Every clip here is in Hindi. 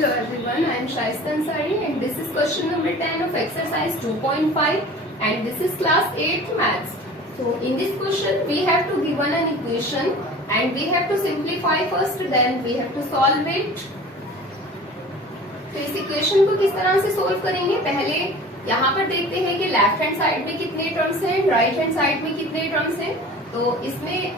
Hello everyone, I am Shaista Ansari and this is question number 10 of exercise 2.5 and this is class 8th maths. So in this question we have to given an equation and we have to simplify first, then we have to solve it. तो इस इक्वेशन को किस तरह से सोल्व करेंगे, पहले यहाँ पर देखते हैं कि लेफ्ट हैंड साइड में कितने टर्म्स हैं, राइट हैंड साइड में कितने टर्म्स हैं। तो इसमें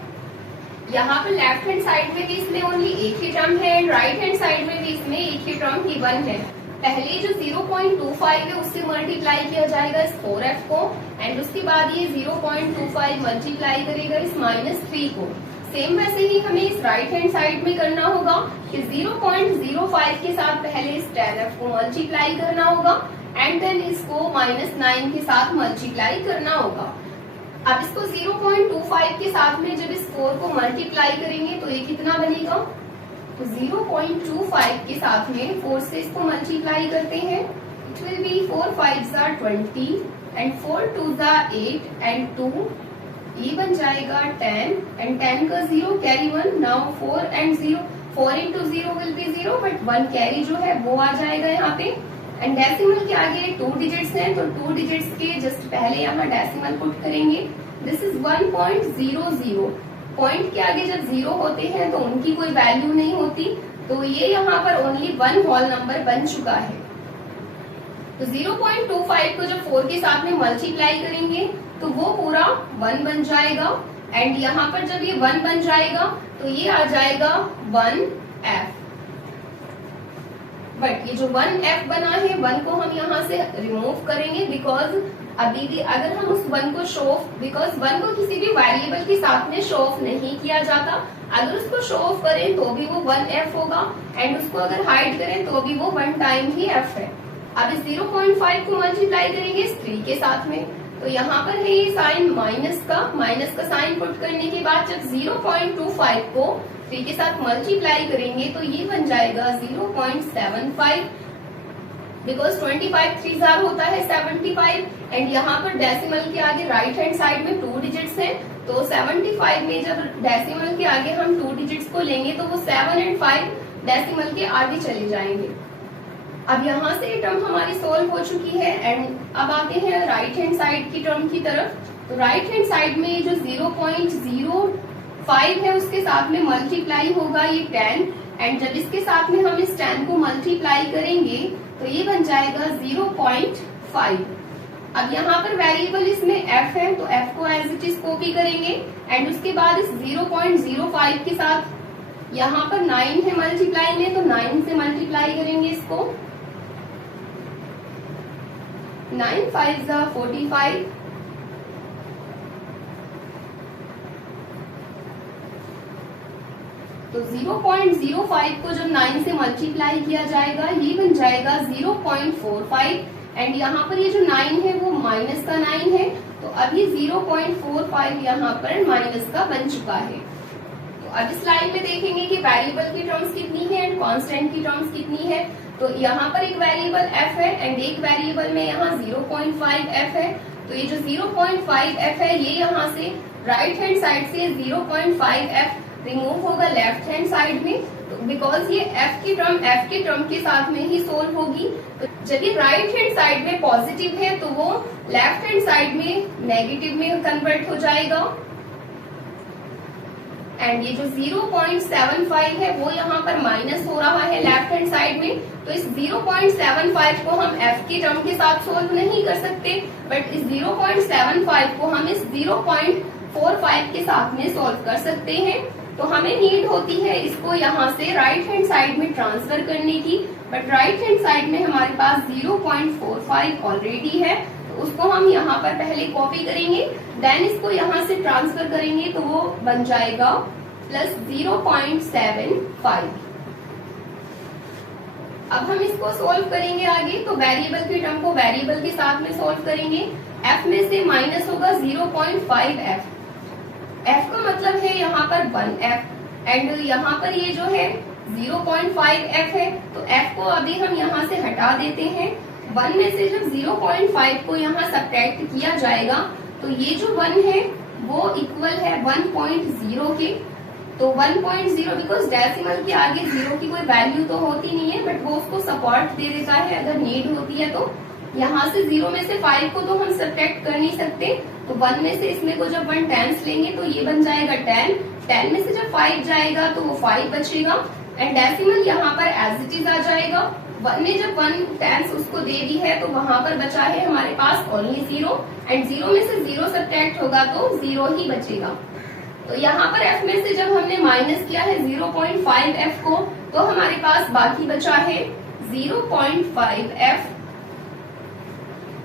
यहाँ पर लेफ्ट हैंड साइड में भी इसमें ओनली एक ही टर्म है एंड राइट हैंड साइड में भी इसमें एक ही टर्म गिवन है। पहले जो 0.25 है उससे मल्टीप्लाई किया जाएगा इस 4f को एंड उसके बाद ये 0.25 मल्टीप्लाई करेगा इस -3 को। सेम वैसे ही हमें इस राइट हैंड साइड में करना होगा कि 0.05 के साथ पहले इस 10f को मल्टीप्लाई करना होगा एंड देन इसको -9 के साथ मल्टीप्लाई करना होगा। अब इसको 0.25 के साथ में जब इस 4 को मल्टीप्लाई करेंगे तो ये कितना बनेगा, तो 0.25 के साथ में 4 से इसको मल्टीप्लाई करते हैं, it will be 4 5s are 20 and 4 2s are 8 and 2 ये बन जाएगा 10 एंड 10 का 0 carry 1, now 4 and 0, 4 into 0 will be 0 but 1 carry जो है वो आ जाएगा यहाँ पे एंड डेसिमल के आगे 2 डिजिट्स हैं तो 2 डिजिट्स के जस्ट पहले यहाँ डेसिमल पुट करेंगे। This is 1.00। पॉइंट के आगे जब 0 होते हैं तो उनकी कोई वैल्यू नहीं होती, तो ये यहाँ पर ओनली 1 होल नंबर बन चुका है। तो 0.25 को जब 4 के साथ में मल्टीप्लाई करेंगे तो वो पूरा 1 बन जाएगा एंड यहाँ पर जब ये 1 बन जाएगा तो ये आ जाएगा 1f। बट ये जो 1f बना है 1 को हम यहाँ से रिमूव करेंगे बिकॉज अभी भी अगर हम उस 1 को शो ऑफ, बिकॉज 1 को किसी भी वेरिएबल के साथ में शो ऑफ नहीं किया जाता, अगर उसको शो ऑफ करें तो भी वो 1f होगा एंड उसको अगर हाइड करें तो भी वो 1 टाइम ही f है। अब इस 0.5 को मल्टीप्लाई करेंगे इस 3 के साथ में, तो यहाँ पर है ये साइन माइनस का साइन पुट करने के बाद जब 0.25 को 3 के साथ मल्टीप्लाई करेंगे तो ये बन जाएगा 0.75 बिकॉज 25 3 होता है 75 एंड यहाँ पर डेसिमल के आगे राइट हैंड साइड में 2 डिजिट्स हैं तो 75 में जब डेसिमल के आगे हम 2 डिजिट्स को लेंगे तो वो 7 एंड 5 डेसिमल के आगे चले जाएंगे। अब यहाँ से टर्म हमारी सोल्व हो चुकी है एंड अब आते हैं राइट हैंड साइड की टर्म की तरफ। तो राइट हैंड साइड में जो 0.05 है उसके साथ में मल्टीप्लाई होगा ये 10 एंड जब इसके साथ में हम इस 10 को मल्टीप्लाई करेंगे तो ये बन जाएगा 0.5। अब यहाँ पर वेरिएबल इसमें f है तो f को एज इट इज कॉपी करेंगे एंड उसके बाद इस 0.05 के साथ यहाँ पर 9 है मल्टीप्लाई में तो 9 से मल्टीप्लाई करेंगे इसको, 9 5s are 45 तो 0.05 को जब 9 से मल्टीप्लाई किया जाएगा ये बन जाएगा 0.45 एंड यहाँ पर ये जो 9 है वो माइनस का 9 है तो अभी 0.45 यहाँ पर माइनस का बन चुका है। तो अब इस लाइन में देखेंगे कि वेरिएबल की टर्म्स कितनी है एंड कांस्टेंट की टर्म्स कितनी है। तो यहाँ पर एक वेरिएबल f है एंड एक वेरिएबल में यहाँ 0.5f है, तो ये जो 0.5f है ये यहाँ से राइट हैंड साइड से 0.5f रिमूव होगा लेफ्ट हैंड साइड में, तो बिकॉज ये f की टर्म के साथ में ही सोल्व होगी। तो जब ये राइट हैंड साइड में पॉजिटिव है तो वो लेफ्ट हैंड साइड में नेगेटिव में कन्वर्ट हो जाएगा एंड ये जो 0.75 है वो यहाँ पर माइनस हो रहा है लेफ्ट हैंड साइड में, तो इस 0.75 को हम f की टर्म के साथ सोल्व नहीं कर सकते बट इस 0.75 को हम इस 0.45 के साथ में सोल्व कर सकते हैं। तो हमें नीड होती है इसको यहाँ से राइट हैंड साइड में ट्रांसफर करने की, बट राइट हैंड साइड में हमारे पास 0.45 ऑलरेडी है तो उसको हम यहाँ पर पहले कॉपी करेंगे देन इसको यहाँ से ट्रांसफर करेंगे तो वो बन जाएगा प्लस 0.75। अब हम इसको सोल्व करेंगे आगे, तो वेरिएबल की टर्म को वेरिएबल के साथ में सोल्व करेंगे। f में से माइनस होगा 0.5f, f का मतलब है यहाँ पर 1f एंड यहाँ पर ये जो है 0.5f है तो f को अभी हम यहाँ से हटा देते हैं। 1 में से जब 0.5 को यहाँ सब्ट्रैक्ट किया जाएगा तो ये जो 1 है वो इक्वल है 1.0 के तो 1.0 बिकॉज डेसिमल के आगे 0 की कोई वैल्यू तो होती नहीं है, बट वो उसको सपोर्ट दे देता है अगर नीड होती है तो। यहाँ से 0 में से 5 को तो हम सब्ट्रैक्ट कर नहीं सकते, तो 1 में से इसमें को जब 1 टेंस लेंगे तो ये बन जाएगा 10। 10 में से जब 5 जाएगा तो वो 5 बचेगा एंड डेसिमल यहाँ पर एज इट इज आ जाएगा। 1 ने जब 1 टेंस उसको दे दी है तो वहां पर बचा है हमारे पास ओनली 0 एंड 0 में से 0 सब्ट्रैक्ट होगा तो 0 ही बचेगा। तो यहाँ पर f में से जब हमने माइनस किया है 0.5 f को, तो हमारे पास बाकी बचा है 0.5 f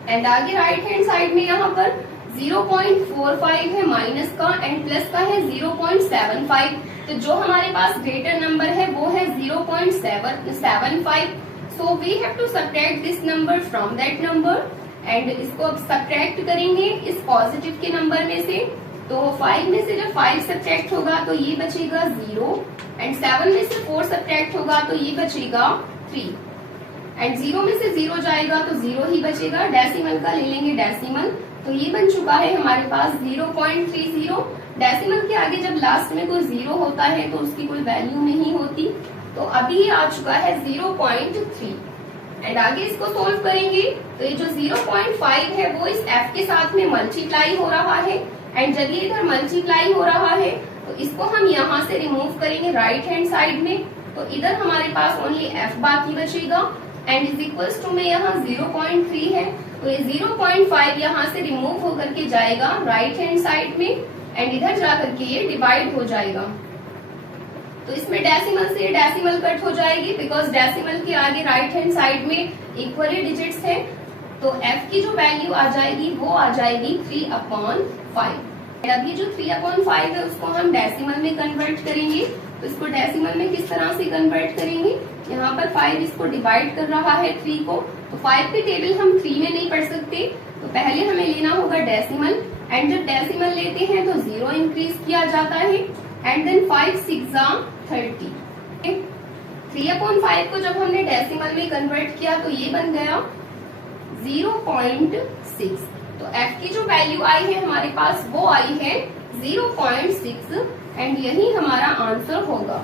एंड आगे राइट हैंड साइड में यहाँ पर 0.45 है माइनस का एंड प्लस का है 0.75। तो जो हमारे पास ग्रेटर नंबर है वो है 0.75। So we have to subtract this number from that number and इसको अब सब्ट्रैक्ट करेंगे इस पॉजिटिव के नंबर में से। तो 5 में से जब 5 सब्ट्रैक्ट होगा तो ये बचेगा 0 एंड 7 में से 4 सब्ट्रैक्ट होगा तो ये बचेगा 3 एंड 0 में से 0 जाएगा तो 0 ही बचेगा। डेसिमल का ले लेंगे डेसिमल, तो ये बन चुका है हमारे पास 0.30। डेसिमल के आगे जब लास्ट में कोई 0 होता है तो उसकी कोई वैल्यू नहीं होती, तो अभी ये आ चुका है 0.3 एंड आगे इसको सोल्व करेंगे तो ये जो 0.5 है वो इस f के साथ में मल्टीप्लाई हो रहा है एंड जब ये इधर मल्टीप्लाई हो रहा है तो इसको हम यहाँ से रिमूव करेंगे राइट हैंड साइड में, तो इधर हमारे पास ओनली f बाकी बचेगा एंड इज इक्वल्स टू में यहाँ 0.3 है, तो ये 0.5 यहाँ से रिमूव होकर के जाएगा राइट हैंड साइड में एंड इधर जाकर के ये डिवाइड हो जाएगा। तो इसमें डेसिमल से डेसिमल कट हो जाएगी बिकॉज डेसिमल के आगे राइट हैंड साइड में इक्वली डिजिट्स है, तो f की जो वैल्यू आ जाएगी वो आ जाएगी 3/5। अब ये जो 3/5 है उसको हम डेसिमल में कन्वर्ट करेंगे, तो इसको डेसिमल में किस तरह से कन्वर्ट करेंगे, यहाँ पर 5 इसको डिवाइड कर रहा है 3 को, तो 5 की टेबल हम 3 में नहीं पढ़ सकते, तो पहले हमें लेना होगा डेसिमल एंड जब डेसिमल लेते हैं तो 0 इंक्रीज किया जाता है एंड देन 5 6 30। 3/5 को जब हमने डेसिमल में कन्वर्ट किया तो ये बन गया 0.6। तो f की जो वैल्यू आई है हमारे पास वो आई है 0.6 एंड यही हमारा आंसर होगा।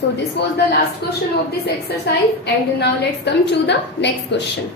So this was the last question of this exercise and now let's come to the next question.